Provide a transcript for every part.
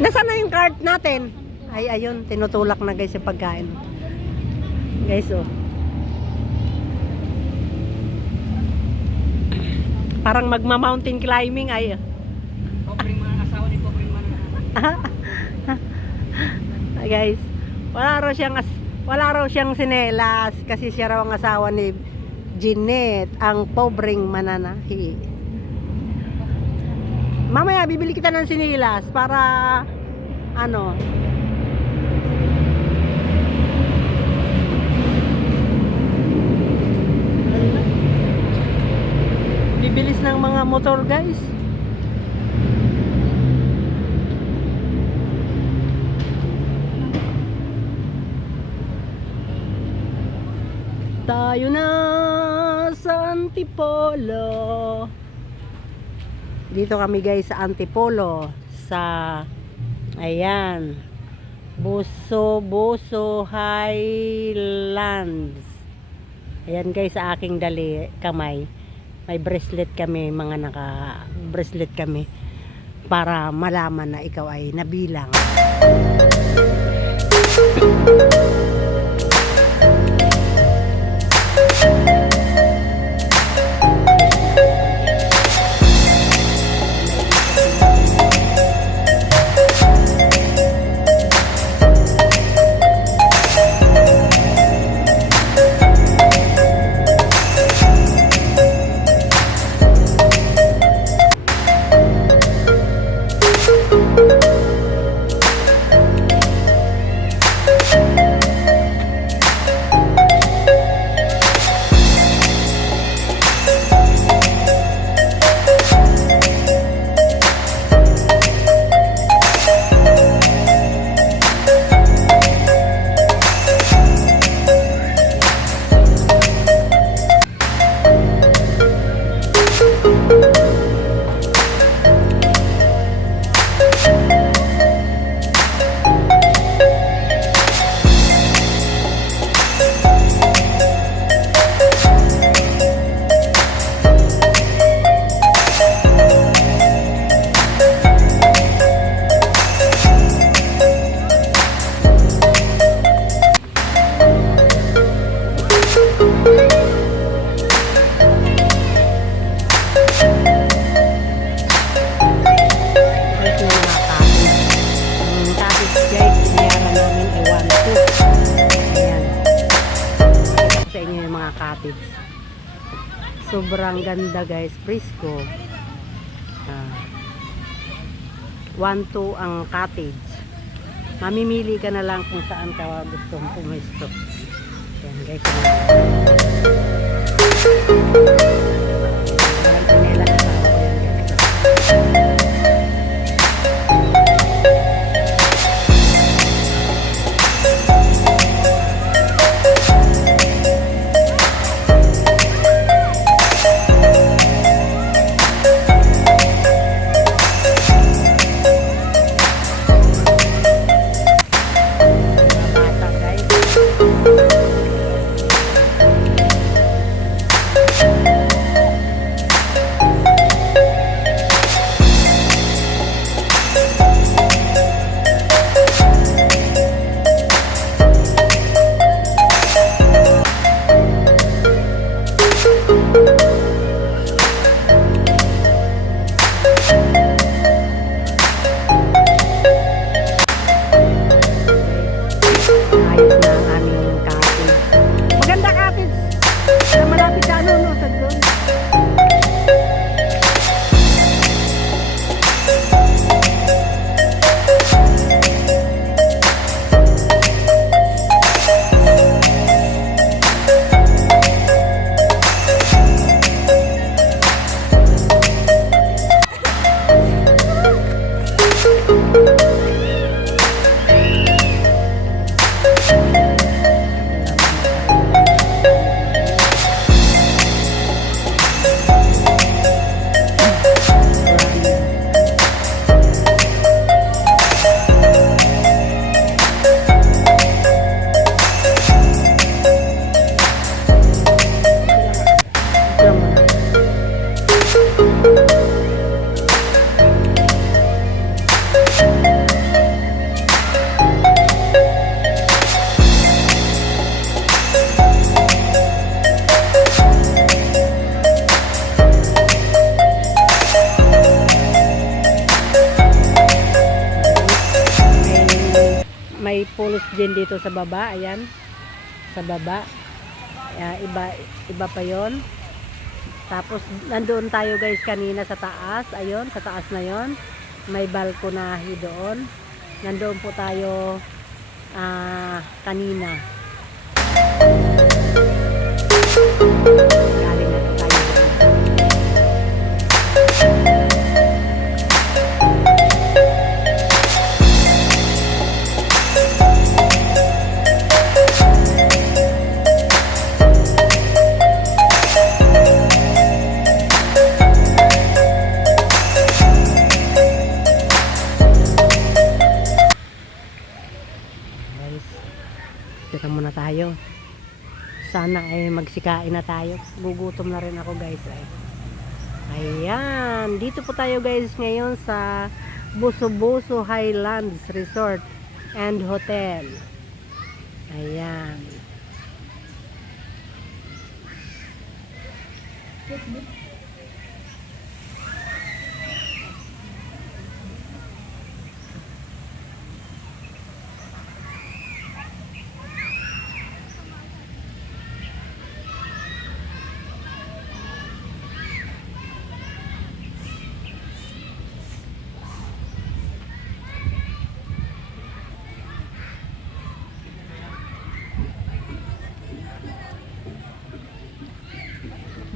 Nasaan na yung cart natin? Ay, ayun, tinutulak na guys yung pagkain. Guys, oh. Parang magma-mountain climbing ay. Pobreng mga asawa ni pobreng mga Guys, wala raw siyang sinelas kasi siya raw ang asawa ni Jeanette, ang pobreng mananahi. Mamaya bibili kita ng sinelas para ano. Bibilis ng mga motor, guys. Tayo na sa Antipolo. Dito kami guys sa Antipolo. Sa ayan, Buso Highlands. Ayan guys sa aking kamay. May bracelet kami, mga naka-bracelet kami para malaman na ikaw ay nabilang. Sobrang ganda guys, Frisco. 1-2 ang cottage. Mamimili ka na lang kung saan ka gusto mong pumesto. Yan guys. may pulos din dito sa baba. Ayan. Sa baba. Iba pa yon. Tapos nandoon tayo guys kanina sa taas. Ayun, sa taas na yon. May balkonahe doon. Nandoon po tayo kanina. Galing na po tayo. Teka muna tayo. Sana ay magsikain na tayo. Gugutom na rin ako guys. Ayan. Dito po tayo guys ngayon sa Buso-Buso Highlands Resort and Hotel. Ayan.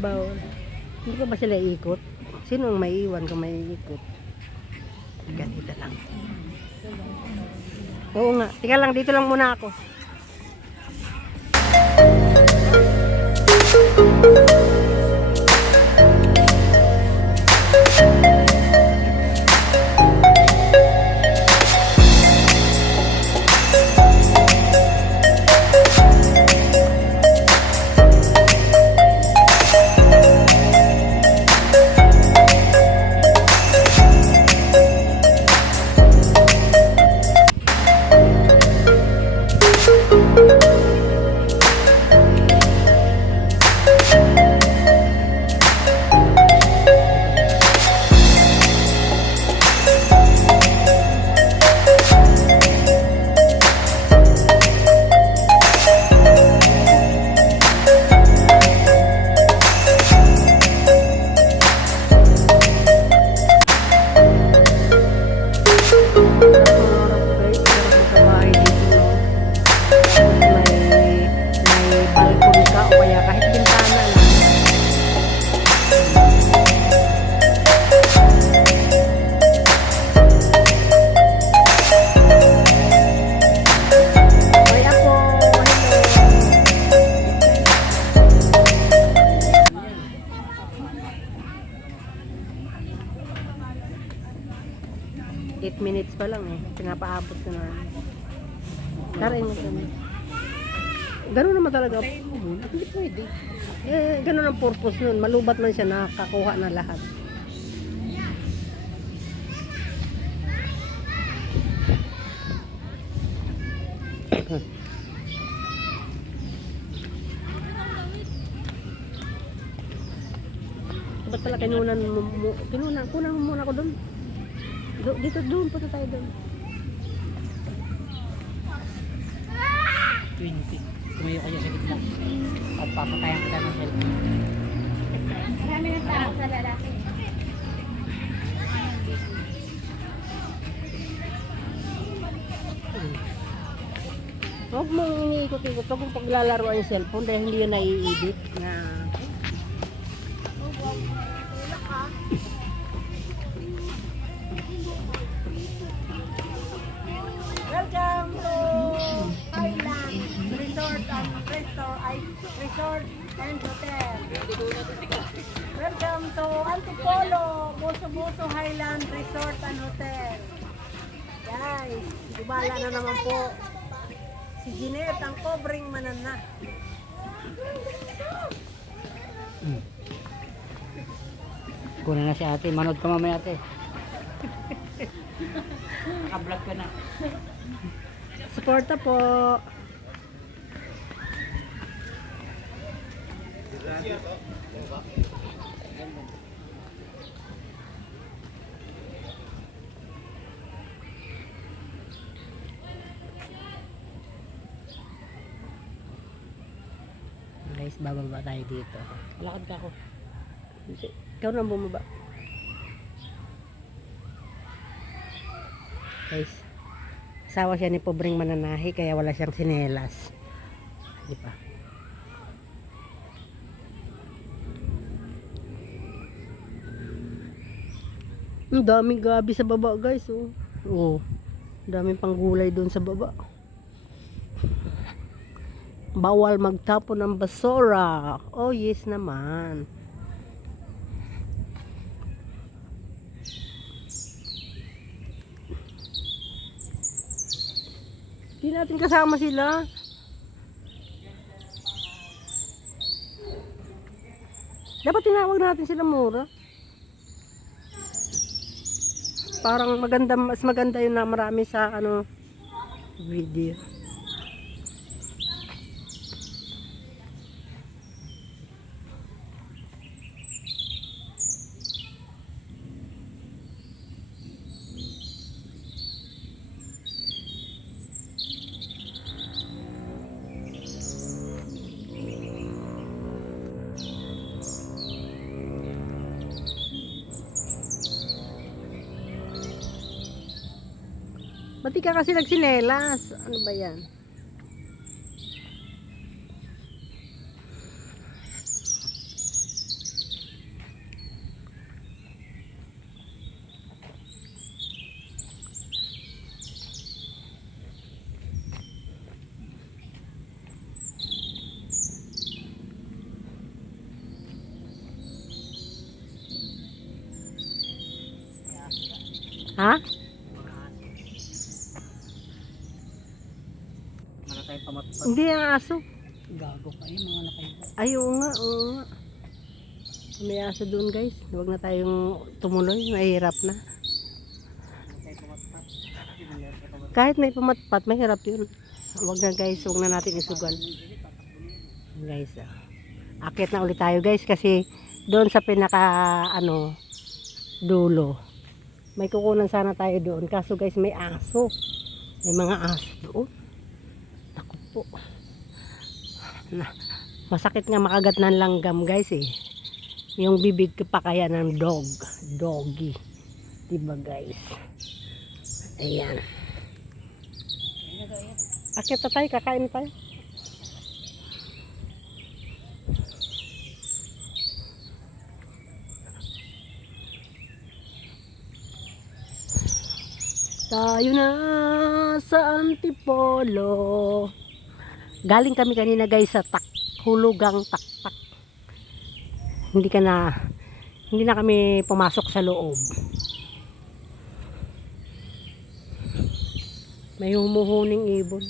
Bawal. Hindi pa ba sila ikot? Sino ang may iwan kung may ikot? Ganito lang. Oo nga. Tika lang, dito lang muna ako. Minutes pa lang pinapaabot ko na. Karin mo kami. Ganun naman talaga. Hindi pwede. Ganun ang purpose nun. Malubat man siya, nakakuha na lahat. Ba't pala kunan mo muna ako doon. Dito doon, punta tayo doon. 20. Tumayo kayo sa gitna. At papatayan kita ng cellphone. Marami ng tao sa lalaki. Huwag mong iniikot-ikot. Huwag mong paglalaroan yung cellphone dahil hindi yun nai-edit na. Welcome to Highland Resort and Hotel. Welcome to Antipolo, Buso-Buso Highland Resort and Hotel. Guys, dubala na naman po. Si Jeanette ang covering manana. Kunin na si ate. Manood ka mamaya ate. Naka-vlog ka na. Suporta po. guys, bababa tayo dito. Lakad ka ako. Hindi. Ikaw na bumaba. Guys, asawa siya ni pobreng mananahi kaya wala siyang sinelas. Di ba? Ang daming gabi sa baba guys, oh. Oh. Daming panggulay doon sa baba. Bawal magtapon ng basura. Oh yes naman. Hindi natin kasama sila. Dapat tinawag natin sila mura. Parang maganda, mas maganda yun na marami sa ano video. Ba't di ka kasi nagsinelas? Ano ba yan? Ha? Wala tayong pamatpat. Hindi ang aso. Gago pa yung mga lakay ko. Ay, oo nga, oo nga. May aso doon guys. Huwag na tayong tumuloy. Mahirap na. Wala tayong pamatpat. Kahit may pumatpat, mahirap yun. Huwag na guys. Huwag na natin isugal. Guys, akit na ulit tayo guys. Kasi doon sa pinaka, ano, dulo. May kukunan sana tayo doon. Kaso guys, may aso. May mga aso doon. Naku po. Masakit nga makagat ng langgam guys eh. Yung bibig ko pa kaya ng doggy. Diba guys? Ayan. Akit na tayo, kakain tayo. Tayo na sa Antipolo. Galing kami kanina guys sa hulugang taktak. Hindi na kami pumasok sa loob. May humuhuning ibon.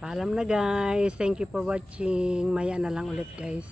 Paalam na guys. Thank you for watching. Maya na lang ulit guys.